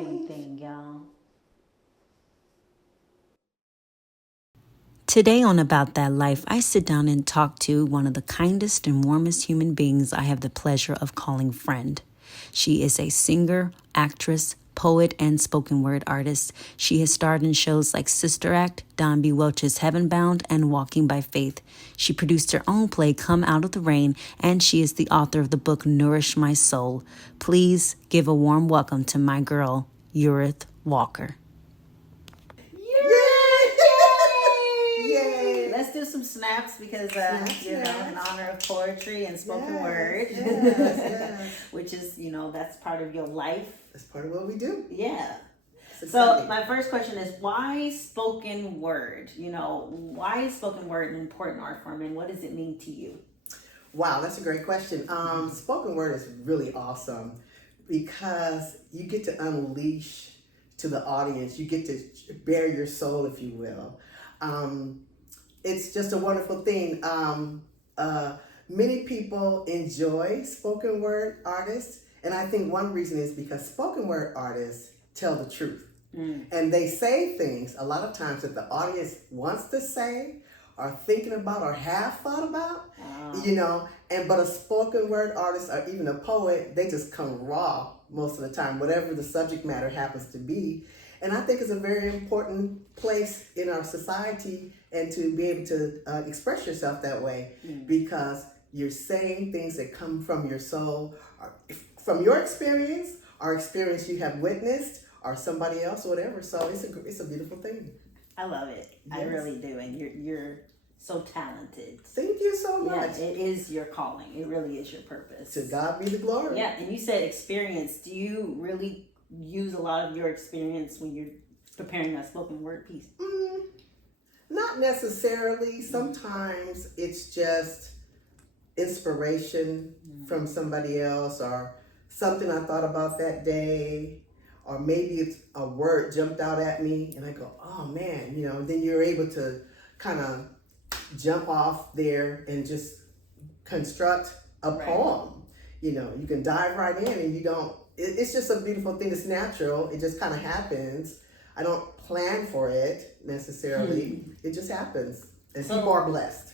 everything, y'all. Today on About That Life, I sit down and talk to one of the kindest and warmest human beings I have the pleasure of calling friend. She is a singer, actress, poet, and spoken word artist. She has starred in shows like Sister Act, Don B. Welch's Heavenbound, and Walking by Faith. She produced her own play, Come Out of the Rain, and she is the author of the book Nourish My Soul. Please give a warm welcome to my girl, Urith Walker. Yay! Let's do some snaps because you know, in honor of poetry and spoken word, which is, you know, that's part of your life. That's part of what we do. Yeah. So my first question is, why spoken word? You know, why is spoken word an important art form, and what does it mean to you? Wow, that's a great question. Spoken word is really awesome because you get to unleash to the audience. You get to bare your soul, if you will. It's just a wonderful thing. Many people enjoy spoken word artists, and I think one reason is because spoken word artists tell the truth. And they say things a lot of times that the audience wants to say or thinking about or have thought about, you know, but a spoken word artist or even a poet, they just come raw most of the time, whatever the subject matter happens to be. And I think it's a very important place in our society and to be able to express yourself that way because you're saying things that come from your soul, or from your experience, or experience you have witnessed, or somebody else, or whatever. So it's a beautiful thing. I love it. Yes. I really do. And you're so talented. Thank you so much. Yeah, it is your calling. It really is your purpose. To God be the glory. Yeah, and you said experience. Do you really use a lot of your experience when you're preparing a spoken word piece? Not necessarily. Sometimes it's just inspiration from somebody else or something I thought about that day, or maybe it's a word jumped out at me and I go, oh man, you know, then you're able to kind of jump off there and just construct a poem. You know, you can dive right in and you don't, it's just a beautiful thing. It's natural. It just kind of happens. I don't plan for it necessarily. It just happens. And people are blessed.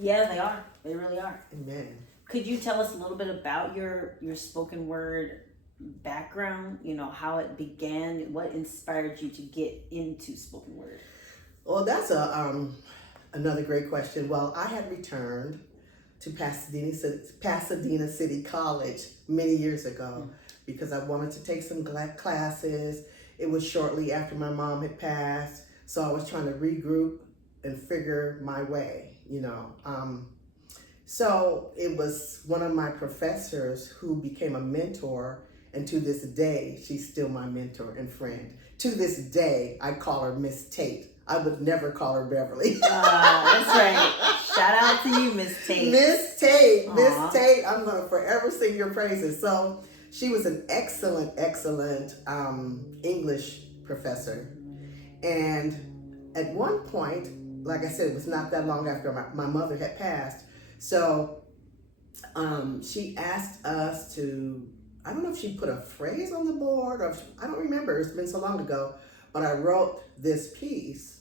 Yeah, they are. They really are. Amen. Could you tell us a little bit about your spoken word background? You know, how it began, what inspired you to get into spoken word? Well, that's another great question. Well, I had returned to Pasadena City College many years ago because I wanted to take some classes. It was shortly after my mom had passed, so I was trying to regroup and figure my way, you know. So it was one of my professors who became a mentor, and to this day, she's still my mentor and friend. To this day, I call her Miss Tate. I would never call her Beverly. That's right. Shout out to you, Miss Tate. Miss Tate. Aww. Miss Tate, I'm going to forever sing your praises. So she was an excellent English professor. And at one point, like I said, it was not that long after my mother had passed. So she asked us to, I don't know if she put a phrase on the board or I don't remember. It's been so long ago. But I wrote this piece,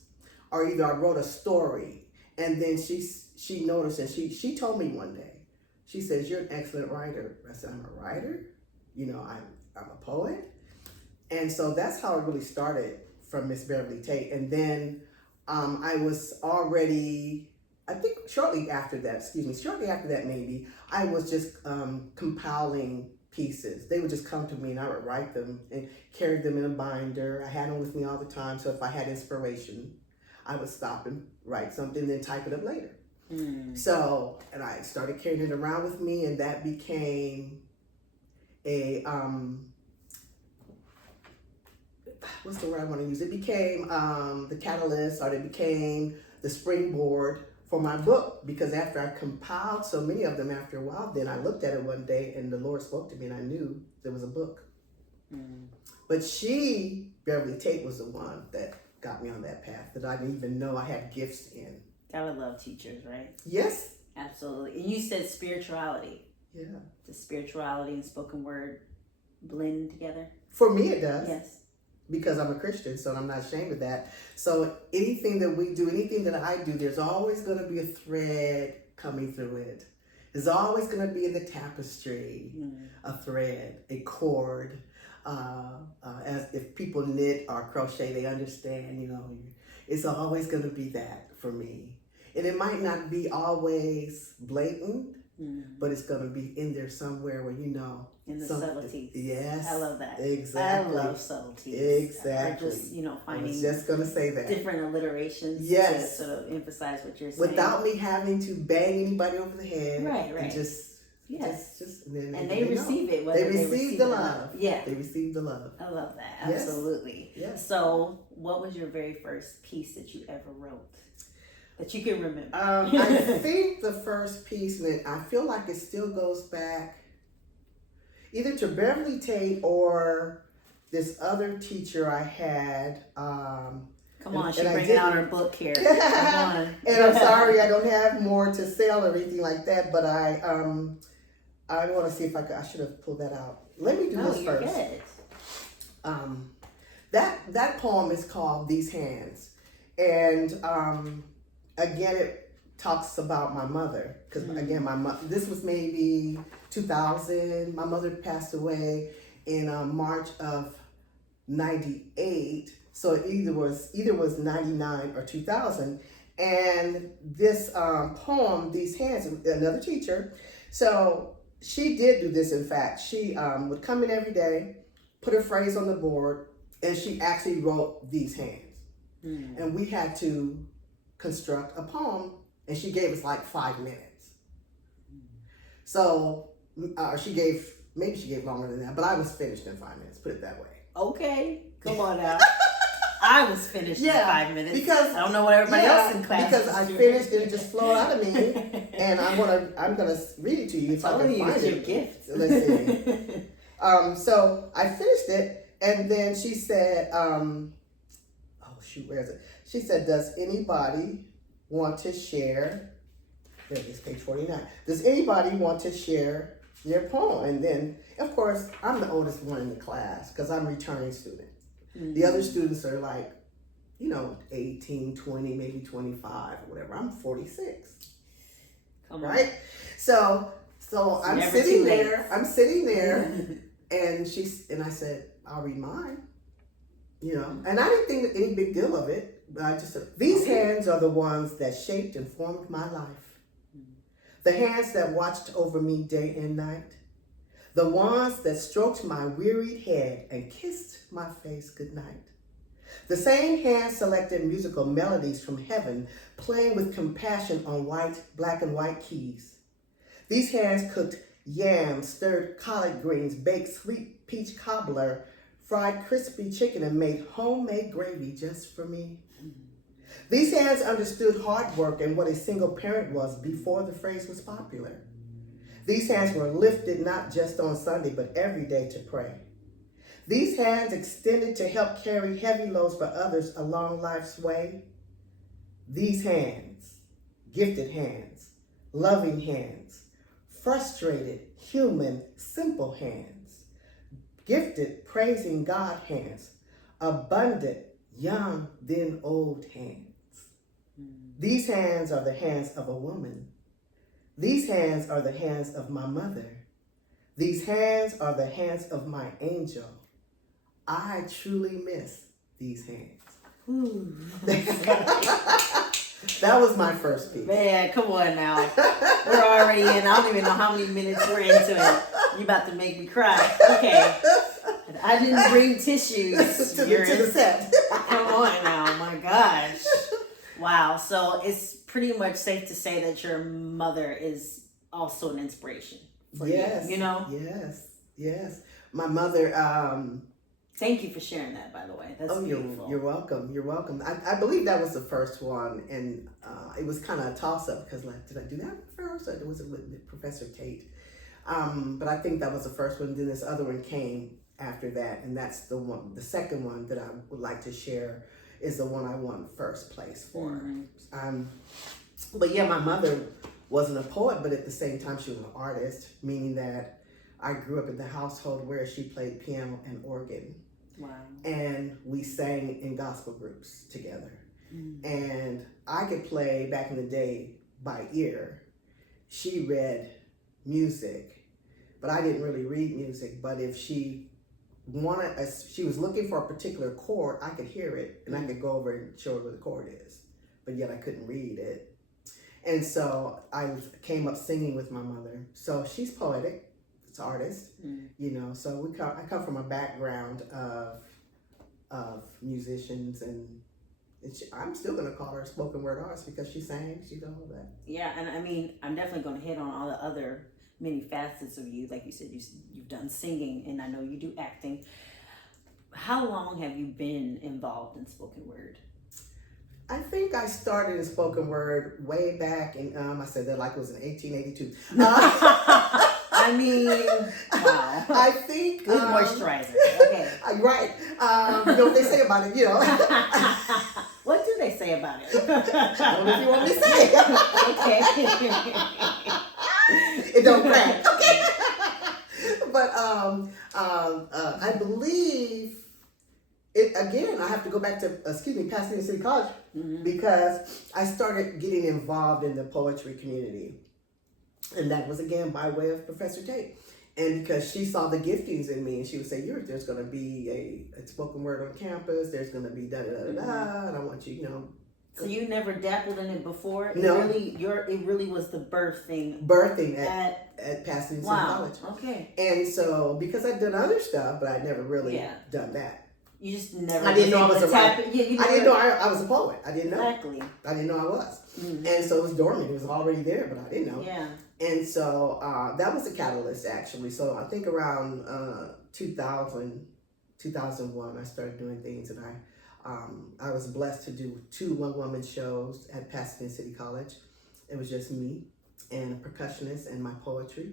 or either I wrote a story, and then she noticed, and she told me one day, she says, "You're an excellent writer." I said, "I'm a writer? You know, I'm a poet?" And so that's how it really started from Miss Beverly Tate. And then I was already, I think shortly after that maybe, I was just compiling pieces. They would just come to me and I would write them and carry them in a binder. I had them with me all the time, so if I had inspiration, I would stop and write something, then type it up later. So, and I started carrying it around with me, and that became a, what's the word I want to use? It became the catalyst, or it became the springboard for my book, because after I compiled so many of them after a while, then I looked at it one day and the Lord spoke to me and I knew there was a book. But Beverly Tate, was the one that got me on that path that I didn't even know I had gifts in. Gotta love teachers, right? Yes. Absolutely. And you said spirituality. Yeah. Does spirituality and spoken word blend together? For me it does. Yes. because I'm a Christian, so I'm not ashamed of that. So anything that we do, anything that I do, there's always going to be a thread coming through it. There's always going to be in the tapestry a thread, a cord. As if people knit or crochet, they understand, it's always going to be that for me. And it might not be always blatant, but it's going to be in there somewhere where in the subtleties. Yes. I love that. Exactly. I love subtleties. Exactly. Or just, finding I was just going to say that. different alliterations yes. to sort of emphasize what you're saying. Without me having to bang anybody over the head. Right. And just and they receive it. They receive the love. Yeah. They receive the love. I love that. Yes. Absolutely. Yes. So, what was your very first piece that you ever wrote that you can remember? I think the first piece, and I feel like it still goes back either to Beverly Tate or this other teacher I had. Come on, she's bringing out her book here. Come on. And I'm sorry, I don't have more to sell or anything like that, but I want to see if I should have pulled that out. Let me do this first. Good. That poem is called These Hands. And again, it talks about my mother. Because again, this was maybe 2000. My mother passed away in March of 98. So it either was 99 or 2000. And this poem, These Hands, another teacher. So she did do this, in fact. She would come in every day, put a phrase on the board, and she actually wrote These Hands. And we had to construct a poem, and she gave us like 5 minutes. So maybe she gave longer than that, but I was finished in 5 minutes, put it that way. Okay, come on now. I was finished in 5 minutes because I don't know what everybody else in class. Because I finished and it just flowed out of me, and I'm gonna read it to you if I can find it. Your gift. Let's see. So I finished it, and then she said, where is it? She said, "Does anybody want to share?" There it is, page 49. Does anybody want to share their poem? And then, of course, I'm the oldest one in the class because I'm a returning student. The other students are like, 18, 20, maybe 25 or whatever. I'm 46. Right? So I'm sitting there, and I said, "I'll read mine." And I didn't think any big deal of it, but I just said, "These hands are the ones that shaped and formed my life. The hands that watched over me day and night. The ones that stroked my wearied head and kissed my face goodnight. The same hands selected musical melodies from heaven, playing with compassion on black and white keys. These hands cooked yams, stirred collard greens, baked sweet peach cobbler, fried crispy chicken, and made homemade gravy just for me. These hands understood hard work and what a single parent was before the phrase was popular. These hands were lifted not just on Sunday, but every day to pray. These hands extended to help carry heavy loads for others along life's way. These hands, gifted hands, loving hands, frustrated, human, simple hands, gifted, praising God hands, abundant, young, then old hands. These hands are the hands of a woman. These hands are the hands of my mother. These hands are the hands of my angel. I truly miss these hands. That was my first piece. Man, come on now. We're already in. I don't even know how many minutes we're into it. You about to make me cry. Okay. I didn't bring tissues. to the set. Come on now. My gosh. Wow. So it's pretty much safe to say that your mother is also an inspiration for you. Yes. My mother, thank you for sharing that, by the way. That's beautiful. You're welcome. I believe that was the first one, and it was kind of a toss-up because, did I do that first, or was it with Professor Tate? But I think that was the first one. Then this other one came after that, and that's the one. The second one that I would like to share is the one I won first place for. But yeah, my mother wasn't a poet, but at the same time, she was an artist, meaning that I grew up in the household where she played piano and organ. Wow. And we sang in gospel groups together. And I could play back in the day by ear. She read music, but I didn't really read music. But if she she was looking for a particular chord, I could hear it and I could go over and show her what the chord is. But yet I couldn't read it. And so I came up singing with my mother. So she's poetic, it's an artist, you know. So I come from a background of musicians, and I'm still gonna call her a spoken word artist because she sang, she did all of that. Yeah, and I mean, I'm definitely gonna hit on all the other many facets of you. Like you said, you've done singing, and I know you do acting. How long have you been involved in spoken word? I think I started in spoken word way back in, I said that like it was in 1882. I mean, wow. I think. Good moisturizer. Okay. Right. You know what they say about it, you know. What do they say about it? I don't know if you want me to say. Okay. It don't crack. Okay. But I believe it again. I have to go back to Pasadena City College because I started getting involved in the poetry community, and that was again by way of Professor Tate. And because she saw the giftings in me, and she would say, Urith, there's going to be a spoken word on campus. There's going to be da-da-da-da-da, and I want you, you know. So you never dabbled in it before? No. It really was the birthing at Pasadena City wow. College. Okay. And so, because I'd done other stuff, but I'd never really done that. You just never. I didn't know I was a writer. Yeah, I didn't know I was a poet. I didn't know. Exactly. I didn't know I was. And so it was dormant. It was already there, but I didn't know. Yeah. And so that was a catalyst, actually. So I think around 2000, 2001, I started doing things, and I was blessed to do 2 one-woman shows at Pasadena City College. It was just me and a percussionist and my poetry.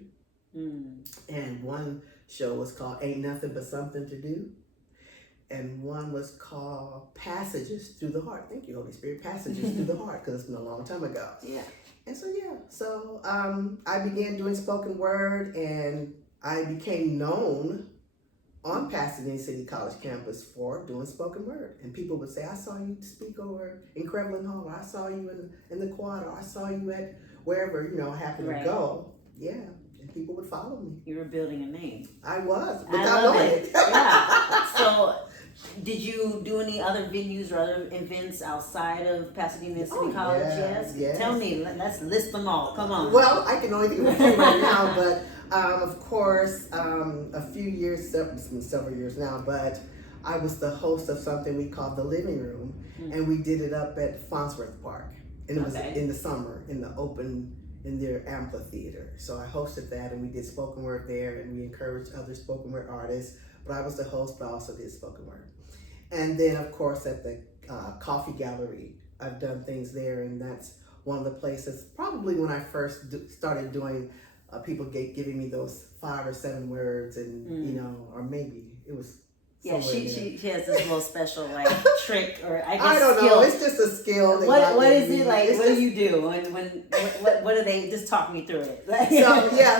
And one show was called Ain't Nothing But Something to Do. And one was called Passages Through the Heart. Thank you, Holy Spirit. Passages Through the Heart, because it's been a long time ago. Yeah. And so I began doing spoken word, and I became known on Pasadena City College campus for doing spoken word. And people would say, I saw you speak over in Crevlin Hall, or I saw you in the quad, or I saw you at wherever, you know, I happened to go. Yeah. And people would follow me. You were building a name. I was, I without love knowing it. Yeah. So, did you do any other venues or other events outside of Pasadena City College? Yes. Tell me. Let's list them all. Come on. Well, I can only think of a few right now, but of course, a few years, it's been several years now, but I was the host of something we called The Living Room, and we did it up at Farnsworth Park, and it was in the summer in their amphitheater. So I hosted that, and we did spoken word there, and we encouraged other spoken word artists. But I was the host, but I also did spoken word. And then, of course, at the Coffee Gallery, I've done things there, and that's one of the places. Probably when I first started doing, people giving me those 5 or 7 words, and you know, or maybe it was. Yeah, she has this little special like trick, or I guess I don't skill. know. It's just a skill. What is it like? What do you do what do they just talk me through it?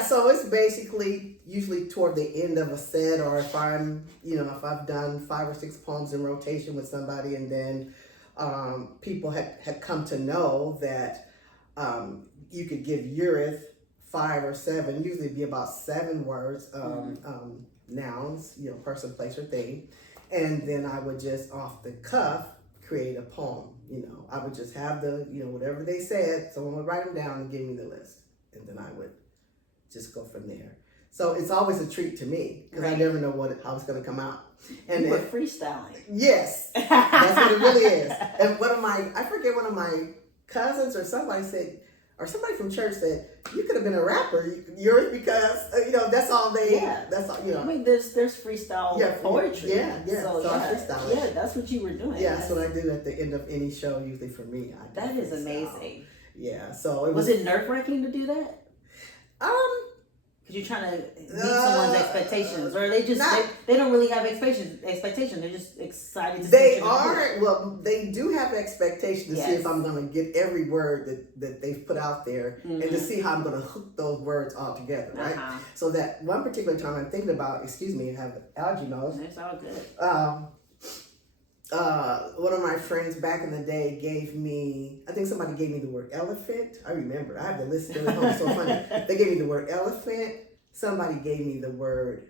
So it's basically usually toward the end of a set, or if I've done 5 or 6 poems in rotation with somebody, and then people had come to know that you could give Urith 5 or 7, usually it'd be about 7 words. Nouns, you know, person, place, or thing, and then I would just off the cuff create a poem. You know, I would just have whatever they said, someone would write them down and give me the list, and then I would just go from there. So it's always a treat to me because I never know how it's going to come out. And you were freestyling. Yes, that's what it really is. And one of my cousins or somebody said, or somebody from church said, you could have been a rapper, Urith, because that's all they. Yeah. That's all. I mean, there's freestyle poetry. Yeah. So I freestyle. Yeah, that's what you were doing. Yeah, that's what I do at the end of any show. Usually for me, that is amazing. Yeah. So was it nerve-wracking to do that? Because you're trying to meet someone's expectations, or they just not- they don't really have expectations. They're just excited to see They what you're gonna are, well, they do have expectations to see Yes. if I'm going to get every word that they've put out there and to see how I'm going to hook those words all together, do. right? So that one particular time I'm thinking about, excuse me, I have allergy nose. It's all good. One of my friends back in the day gave me, I think somebody gave me the word elephant. I remember. I have the list still at home. So funny. They gave me the word elephant. Somebody gave me the word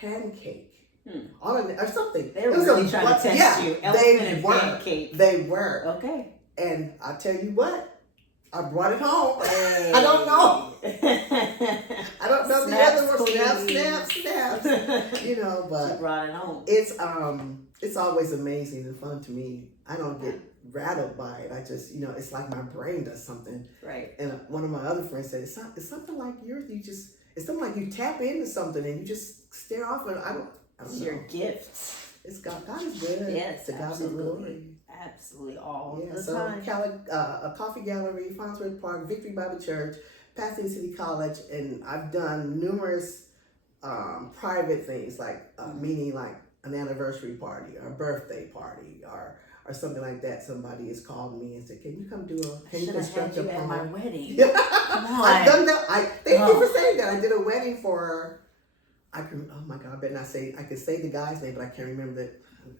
pancake. Or something. They were really trying to test you. Elephant and pancake. They were. Okay. And I tell you what, I brought it home. Hey. I don't know. I don't know Snaps, the other one. please. Snaps. You know, but She brought it home. It's always amazing and fun to me. I don't get rattled by it. I just, it's like my brain does something. Right. And one of my other friends said, it's something like yours. It's something like you tap into something and you just stare off and I don't It's know. your gift. It's God is good. Yes, to God be the glory. Absolutely, all Yeah, the so time. A coffee gallery, Farnsworth Park, Victory Bible Church, Pasadena City College, and I've done numerous private things like meaning like an anniversary party or a birthday party or something like that. Somebody has called me and said, "Can you come do I should have had you at my wedding. Yeah. Come on. I've done that. Thank you for saying that. I did a wedding for. Oh my God! I better not say. I could say the guy's name, but I can't remember that.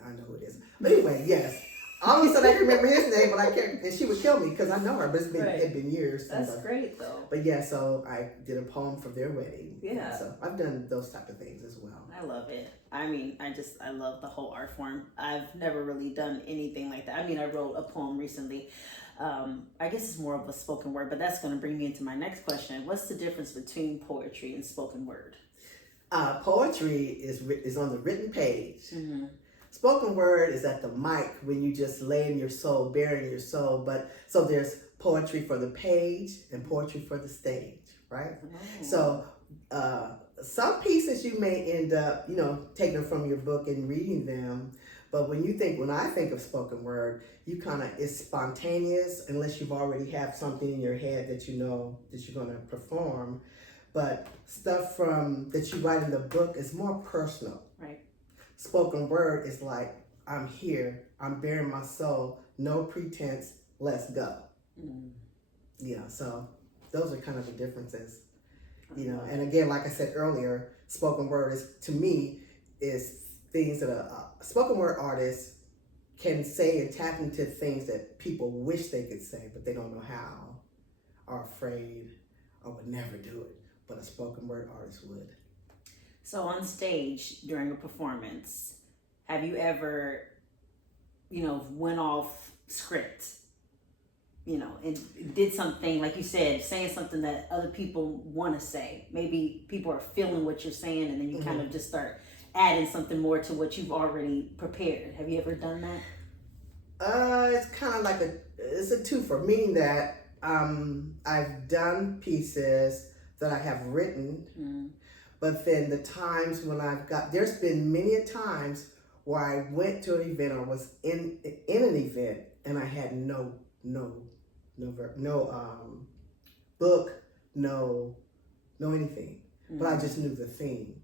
I know who it is. But anyway, yes. All of a sudden I can remember his name, but I can't. And she would kill me because I know her, but it had been years. That's great though. But yeah, so I did a poem for their wedding. Yeah. So I've done those type of things as well. I love it. I mean, I love the whole art form. I've never really done anything like that. I mean, I wrote a poem recently. I guess it's more of a spoken word, but that's going to bring me into my next question. What's the difference between poetry and spoken word? Poetry is on the written page. Mm-hmm. Spoken word is at the mic when you just lay in your soul, bearing your soul. But so there's poetry for the page and poetry for the stage, right? Oh. So some pieces you may end up, taking from your book and reading them. But when I think of spoken word, it's spontaneous unless you've already have something in your head that you know that you're going to perform. But stuff that you write in the book is more personal. Right. Spoken word is like, I'm here, I'm bearing my soul, no pretense, let's go. Mm. Yeah, so those are kind of the differences. And again, like I said earlier, spoken word is things that a spoken word artist can say and tap into things that people wish they could say, but they don't know how, are afraid, or would never do it. But a spoken word artist would. So on stage during a performance, have you ever, went off script, and did something, like you said, saying something that other people want to say? Maybe people are feeling what you're saying and then you kind of just start adding something more to what you've already prepared. Have you ever done that? It's kind of like it's a twofer, meaning that I've done pieces that I have written, but then the times when there's been many a times where I went to an event or was in an event and I had no book, no anything, but I just knew the theme.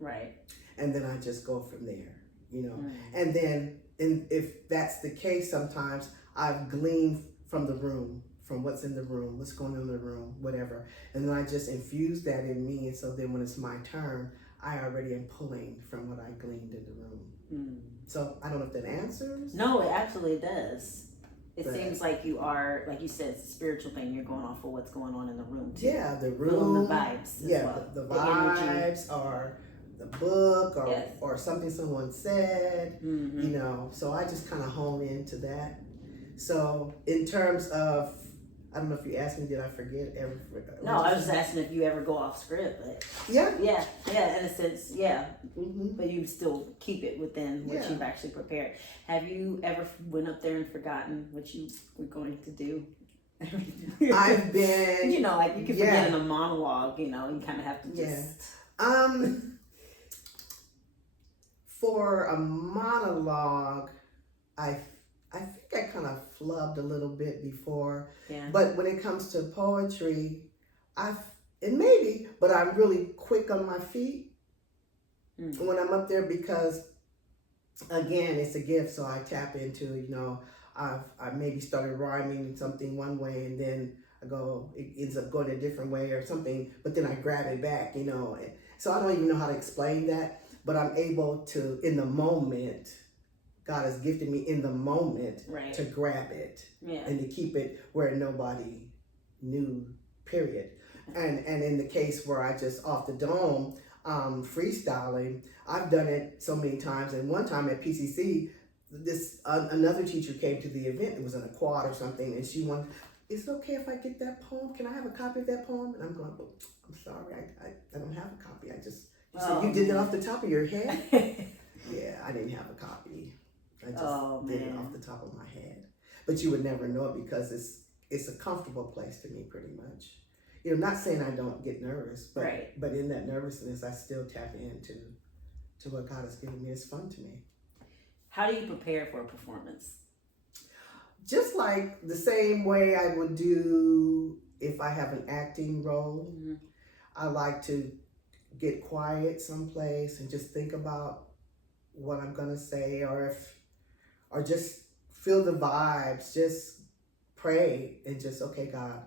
Right. And then I just go from there, and then if that's the case, sometimes I've gleaned from the room, from what's in the room, what's going on in the room, whatever. And then I just infuse that in me. And so then when it's my turn, I already am pulling from what I gleaned in the room. Mm. So I don't know if that answers. No, it absolutely does. It seems like you are, like you said, it's a spiritual thing. You're going off of what's going on in the room too. Yeah, the room. Feeling the vibes as well. The vibes or the book or, Yes. or something someone said, Mm-hmm. So I just kind of hone into that. So in terms of, I don't know if you asked me, did I forget ever? No, I was just asking if you ever go off script, but yeah, in a sense, yeah. Mm-hmm. But you still keep it within what you've actually prepared. Have you ever went up there and forgotten what you were going to do? I've been, like you can forget in a monologue. You kind of have to just. For a monologue, I think I kind of flubbed a little bit before. Yeah. But when it comes to poetry, And maybe, but I'm really quick on my feet Mm. when I'm up there because, again, it's a gift. So I tap into, I maybe started rhyming something one way and then it ends up going a different way or something, but then I grab it back, And so I don't even know how to explain that, but I'm able to, in the moment, God has gifted me in the moment Right. to grab it Yeah. and to keep it where nobody knew, period. And in the case where I just off the dome, freestyling, I've done it so many times. And one time at PCC, another teacher came to the event. It was in a quad or something, and she wanted, "Is it okay if I get that poem? Can I have a copy of that poem?" And I'm going, "Oh, I'm sorry, I don't have a copy. I just," she said, "You did it off the top of your head?" Yeah, I didn't have a copy. I just did it off the top of my head. But you would never know it because it's a comfortable place to me, pretty much. Not saying I don't get nervous, but Right. but in that nervousness, I still tap into what God has given me. It's fun to me. How do you prepare for a performance? Just like the same way I would do if I have an acting role. Mm-hmm. I like to get quiet someplace and just think about what I'm gonna say, or just feel the vibes. Just pray and just, okay, God,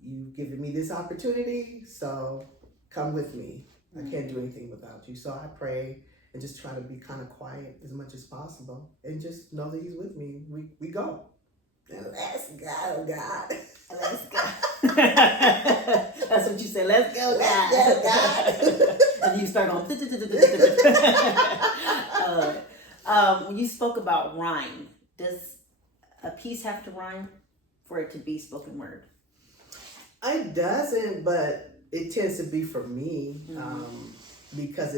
you've given me this opportunity, so come with me. I can't do anything without you. So I pray and just try to be kind of quiet as much as possible and just know that He's with me. We go. And let's go, God. Let's go. That's what you say. Let's go, God. Let's go, God. And you start going. When you spoke about rhyme, does a piece have to rhyme for it to be spoken word? It doesn't, but it tends to be for me, because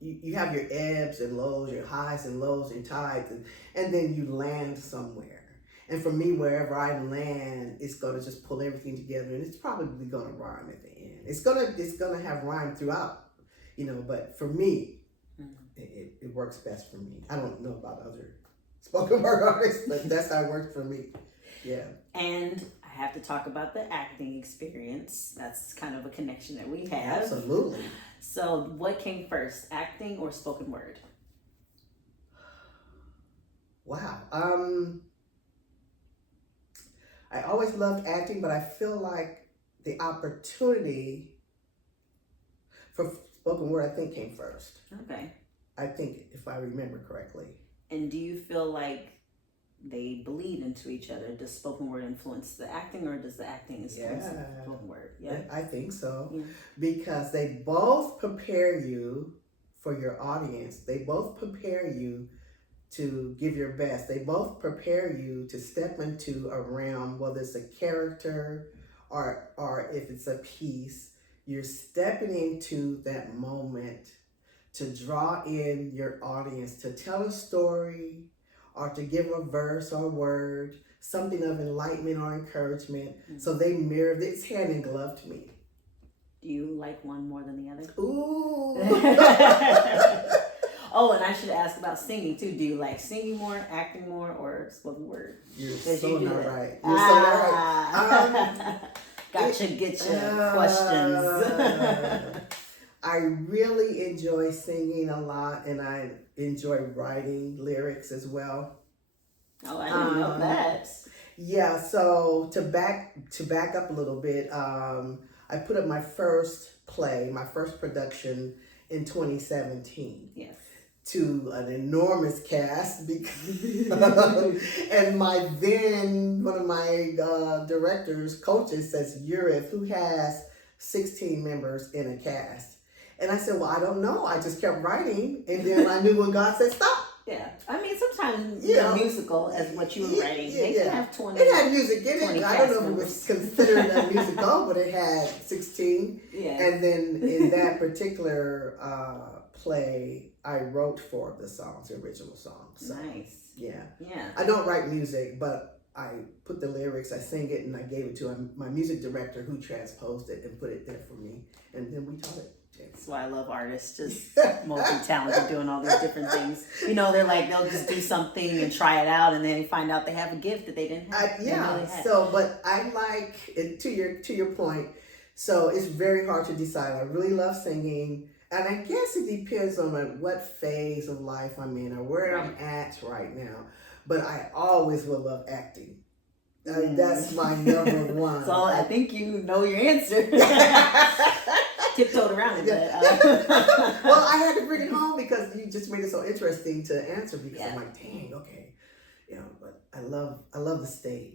you have your ebbs and lows, your highs and lows and tides, and then you land somewhere. And for me, wherever I land, it's gonna just pull everything together, and it's probably gonna rhyme at the end. It's gonna have rhyme throughout, But for me, it works best for me. I don't know about other spoken word artists, but that's how it works for me. Yeah. And I have to talk about the acting experience. That's kind of a connection that we have. Absolutely. So, what came first, acting or spoken word? Wow. I always loved acting, but I feel like the opportunity for spoken word, I think, came first. Okay. I think, if I remember correctly. And do you feel like they bleed into each other? Does spoken word influence the acting, or does the acting influence the spoken word? Yeah, I think so. Yeah. Because they both prepare you for your audience. They both prepare you to give your best. They both prepare you to step into a realm, whether it's a character or if it's a piece. You're stepping into that moment to draw in your audience, to tell a story or to give a verse or word, something of enlightenment or encouragement. Mm-hmm. So they mirror, it's hand in glove to me. Do you like one more than the other? Ooh. Oh, and I should ask about singing too. Do you like singing more, acting more, or spoken word? You're so not right. You're so not right. Gotcha, get your questions. I really enjoy singing a lot, and I enjoy writing lyrics as well. Oh, I didn't know that. Yeah, so to back up a little bit, I put up my first play, my first production in 2017. Yes. To an enormous cast, and one of my directors, coaches, says, Urith, who has 16 members in a cast. And I said, well, I don't know. I just kept writing, and then I knew when God said stop. Yeah, I mean, sometimes a musical, as what you were writing, they can have 20. It had music in it. I don't know if it was considered a musical, but it had 16. Yeah. And then in that particular play, I wrote 4 of the songs, the original songs. So, nice. Yeah. Yeah. I don't write music, but I put the lyrics, I sing it, and I gave it to my music director, who transposed it and put it there for me. And then we taught it. That's why I love artists, just multi-talented, doing all these different things. They'll just do something and try it out, and then find out they have a gift that they didn't have. So, but I like, to your point, So it's very hard to decide. I really love singing. And I guess it depends on like what phase of life I'm in or where I'm at right now. But I always will love acting. That's my number one. So I think you know your answer. Tiptoed around it, but well, I had to bring it home because you just made it so interesting to answer because I'm like, dang, okay, but I love the stage.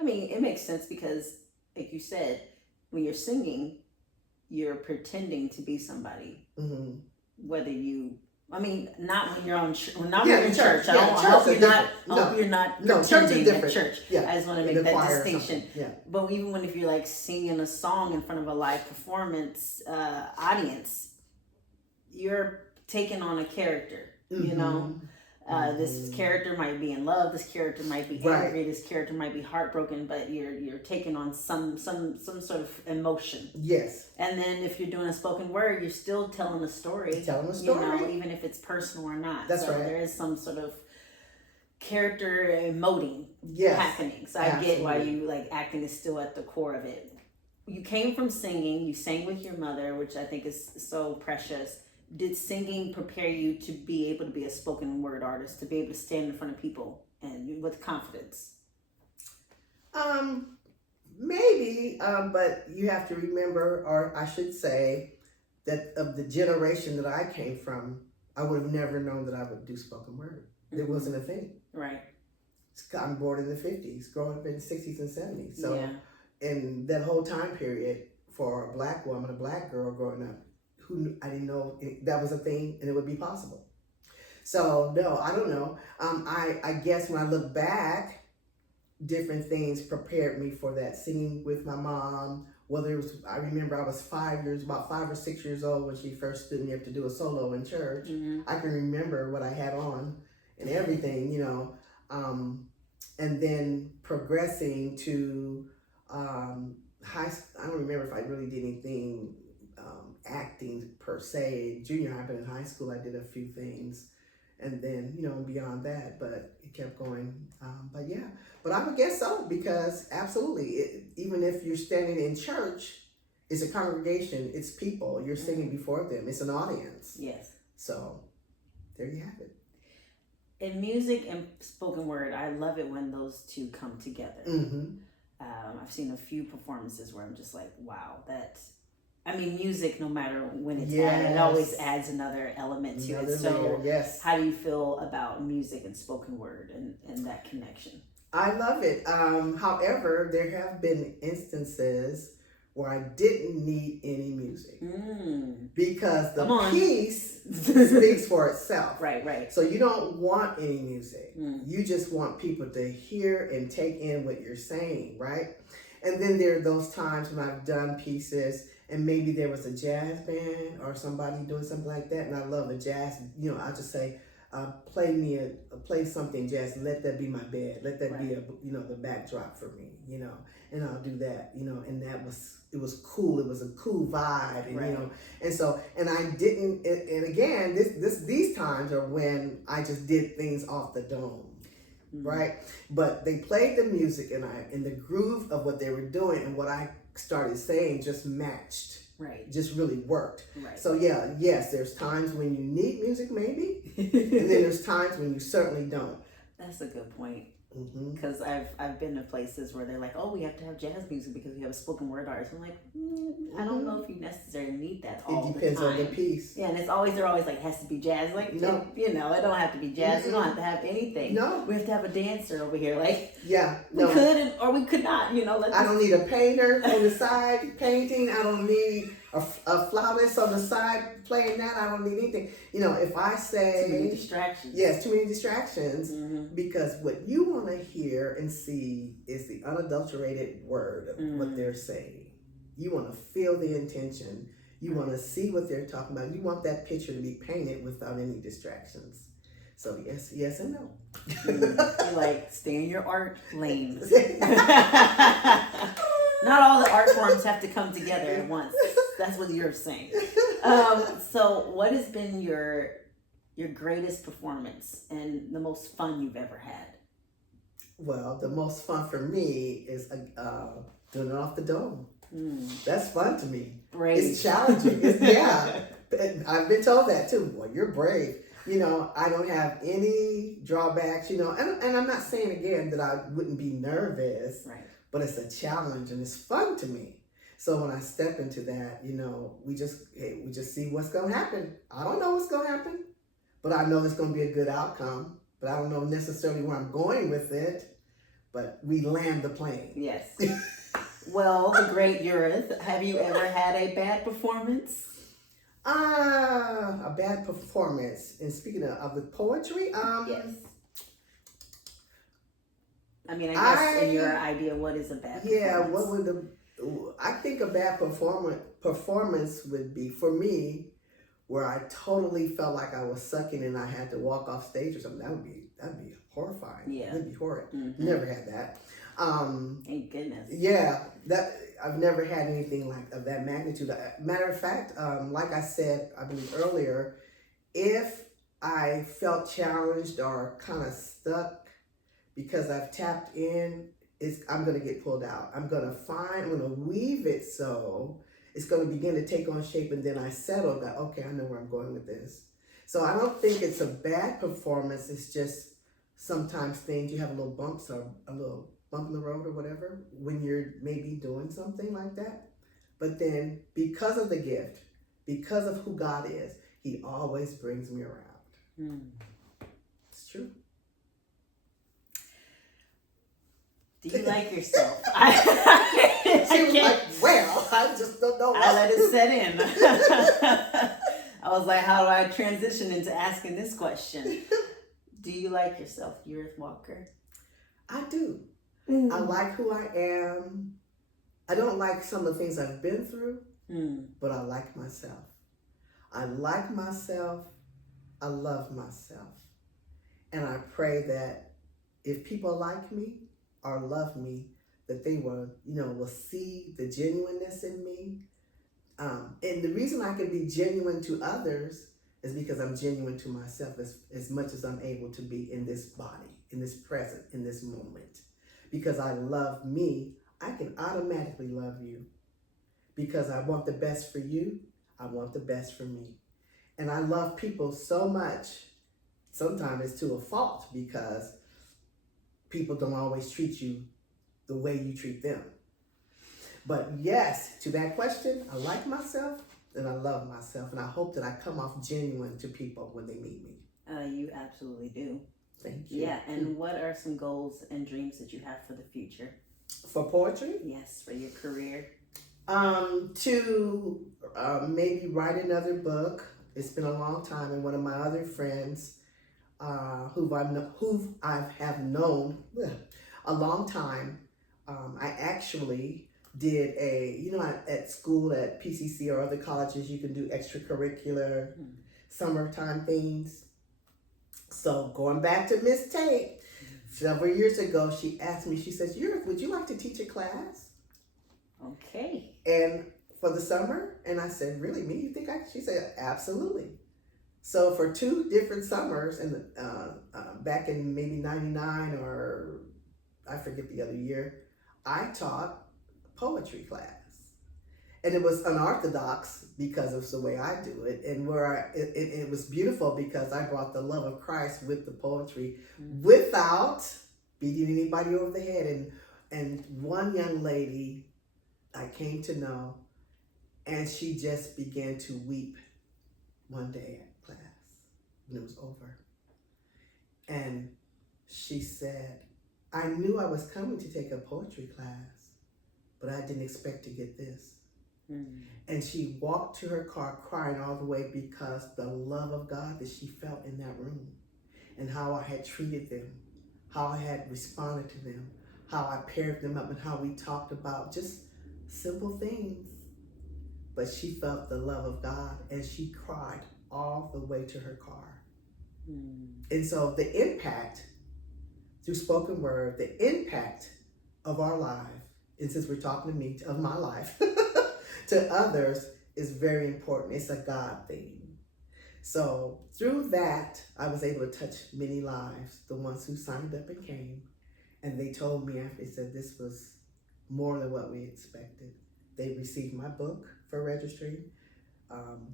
I mean, it makes sense because, like you said, when you're singing, you're pretending to be somebody. Mm-hmm. Whether you, I mean, not when you're on, not when you're in church. I church hope you're not pretending at church. Yeah. I just want to make that distinction. Yeah. But even when if you're like singing a song in front of a live performance audience, you're taking on a character. This character might be in love. This character might be angry. This character might be heartbroken. But you're taking on some sort of emotion. Yes. And then if you're doing a spoken word, you're still telling a story. Even if it's personal or not. That's right. There is some sort of character emoting happening. So I get why you like acting is still at the core of it. You came from singing. You sang with your mother, which I think is so precious. Did singing prepare you to be able to be a spoken word artist, to be able to stand in front of people and with confidence? Maybe, but you have to remember, or I should say, that of the generation that I came from, I would have never known that I would do spoken word. It wasn't a thing. Right. I'm born in the 50s, growing up in the 60s and 70s. So in that whole time period, for a black woman, a black girl growing up, I didn't know that was a thing and it would be possible. So no, I don't know. I guess when I look back, different things prepared me for that. Singing with my mom, whether it was, I remember I was about 5 or 6 years old when she first stood me up to do a solo in church. Mm-hmm. I can remember what I had on and everything, and then progressing to high school. I don't remember if I really did anything acting per se. Junior high, but in high school I did a few things, and then beyond that, but it kept going. But I would guess so, because absolutely, even if you're standing in church, it's a congregation, it's people, you're singing before them, it's an audience. Yes. So there you have it. In music and spoken word, I love it when those two come together. Mm-hmm. I've seen a few performances where I'm just like, wow, music, no matter when it's added, it always adds another element to it. So how do you feel about music and spoken word and that connection? I love it. However, there have been instances where I didn't need any music because the piece speaks for itself. Right. So you don't want any music. You just want people to hear and take in what you're saying, right? And then there are those times when I've done pieces and maybe there was a jazz band or somebody doing something like that, and I love a jazz, I'll just say, play something jazz, let that be my bed, let that be the backdrop for me, and I'll do that, and it was cool, it was a cool vibe, and and I didn't, and again, these times are when I just did things off the dome. Right, but they played the music, and the groove of what they were doing and what I started saying just matched. Right, just really worked. Right. So yes, there's times when you need music, maybe, and then there's times when you certainly don't. That's a good point. Because I've been to places where they're like, oh, we have to have jazz music because we have a spoken word artist. I'm like, I don't know if you necessarily need that all the time. It depends on the piece. Yeah, and they're always like, it has to be jazz. Like, no, it don't have to be jazz. We don't have to have anything. No, we have to have a dancer over here. Like, we could or we could not. I don't need a painter on the side painting. I don't need a flautist on the side playing that. I don't need anything. If I say too many distractions. Yes, too many distractions. Because what you want to hear and see is the unadulterated word of what they're saying. You want to feel the intention. You want to see what they're talking about. You want that picture to be painted without any distractions. So yes and no. You like stay in your art lane. Not all the art forms have to come together at once. That's what you're saying. So what has been your greatest performance and the most fun you've ever had? Well, the most fun for me is doing it off the dome. That's fun to me. Brave. It's challenging. Yeah. I've been told that too. Well, you're brave. I don't have any drawbacks, and I'm not saying again that I wouldn't be nervous, Right. but it's a challenge and it's fun to me. So when I step into that, we just see what's going to happen. I don't know what's going to happen, but I know it's going to be a good outcome, but I don't know necessarily where I'm going with it, but we land the plane. Yes. Well, the great Urith, have you ever had a bad performance? A bad performance. And speaking of the poetry, Yes. I mean, I guess in your idea, what is a bad performance? I think a bad performance would be, for me, where I totally felt like I was sucking and I had to walk off stage or something. That'd be horrifying. Yeah. That'd be horrid. Mm-hmm. Never had that. Thank goodness. Yeah, that I've never had anything like of that magnitude. Matter of fact, like I said, I believe earlier, if I felt challenged or kind of stuck because I've tapped in, I'm going to get pulled out. I'm going to weave it so it's going to begin to take on shape, and then I settle that, okay, I know where I'm going with this. So I don't think it's a bad performance. It's just sometimes you have a little bumps or a little bump in the road or whatever when you're maybe doing something like that. But then because of the gift, because of who God is, he always brings me around. It's true. Do you like yourself? She was like, well, I just don't know. I let it set in. I was like, how do I transition into asking this question? Do you like yourself, Urith Walker? I do. I like who I am. I don't like some of the things I've been through, but I like myself. I like myself. I love myself. And I pray that if people like me or love me, that they will see the genuineness in me. And the reason I can be genuine to others is because I'm genuine to myself as much as I'm able to be in this body, in this present, in this moment. Because I love me, I can automatically love you. Because I want the best for you, I want the best for me. And I love people so much, sometimes it's to a fault, because people don't always treat you the way you treat them. But yes, to that question, I like myself and I love myself. And I hope that I come off genuine to people when they meet me. You absolutely do. Thank you. Yeah, and what are some goals and dreams that you have for the future? For poetry? Yes, for your career. To maybe write another book. It's been a long time, and one of my other friends, who I have known a long time, I actually did at school at PCC or other colleges, you can do extracurricular summertime things. So going back to Miss Tate, several years ago, she asked me, she says, Urith, would you like to teach a class? Okay. And for the summer? And I said, really, me? You think she said, absolutely. So for 2 different summers, and back in maybe 99 or I forget the other year, I taught poetry class. And it was unorthodox because of the way I do it, and it was beautiful because I brought the love of Christ with the poetry without beating anybody over the head. And one young lady I came to know, and she just began to weep one day at class when it was over. And she said, I knew I was coming to take a poetry class, but I didn't expect to get this. And she walked to her car crying all the way because the love of God that she felt in that room, and how I had treated them, how I had responded to them, how I paired them up, and how we talked about just simple things. But she felt the love of God, and she cried all the way to her car. And so the impact through spoken word, the impact of our life, and since we're talking to me, of my life, to others is very important. It's a God thing. So through that, I was able to touch many lives, the ones who signed up and came. And they told me after, they said this was more than what we expected. They received my book for registry,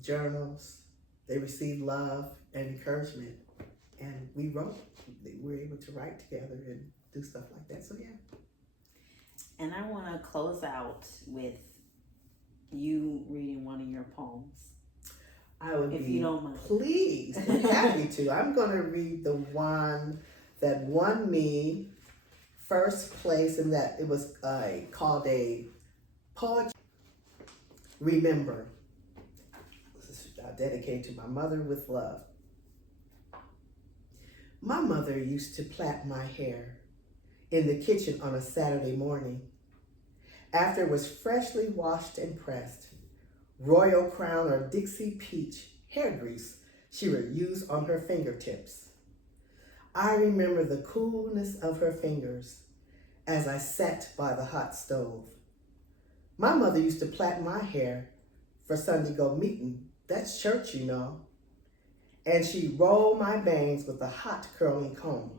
journals. They received love and encouragement. And we wrote. We were able to write together and do stuff like that. So, yeah. And I want to close out with you reading one of your poems. I would if be you don't mind. pleased and happy to. I'm going to read the one that won me first place, and that it was called a poetry. Remember. This is dedicated to my mother with love. My mother used to plait my hair in the kitchen on a Saturday morning. After it was freshly washed and pressed, Royal Crown or Dixie Peach hair grease she would use on her fingertips. I remember the coolness of her fingers as I sat by the hot stove. My mother used to plait my hair for Sunday go meeting. That's church, you know. And she rolled my bangs with a hot curling comb.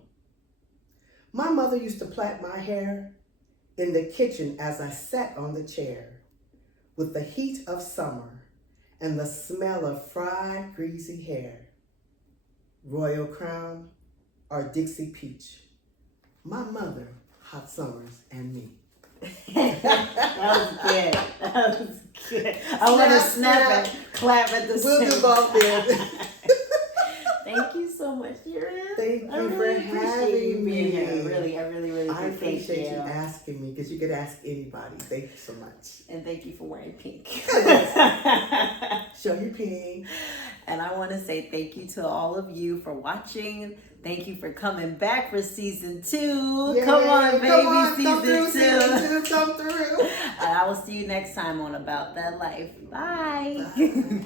My mother used to plait my hair in the kitchen as I sat on the chair with the heat of summer and the smell of fried, greasy hair. Royal Crown or Dixie Peach. My mother, hot summers, and me. That was good. That was good. I want to snap and clap at the same time. We'll do both then. Thank you so much, Urith. Thank you I really for appreciate having you being me. here. Really, I really I do. Thank appreciate you you. asking me, because you could ask anybody. Thank you so much. And thank you for wearing pink. Show your pink. And I want to say thank you to all of you for watching. Thank you for coming back for season 2. Yay, come on, baby, come season through, 2. Season 2, come through. And I will see you next time on About That Life. Bye. Bye.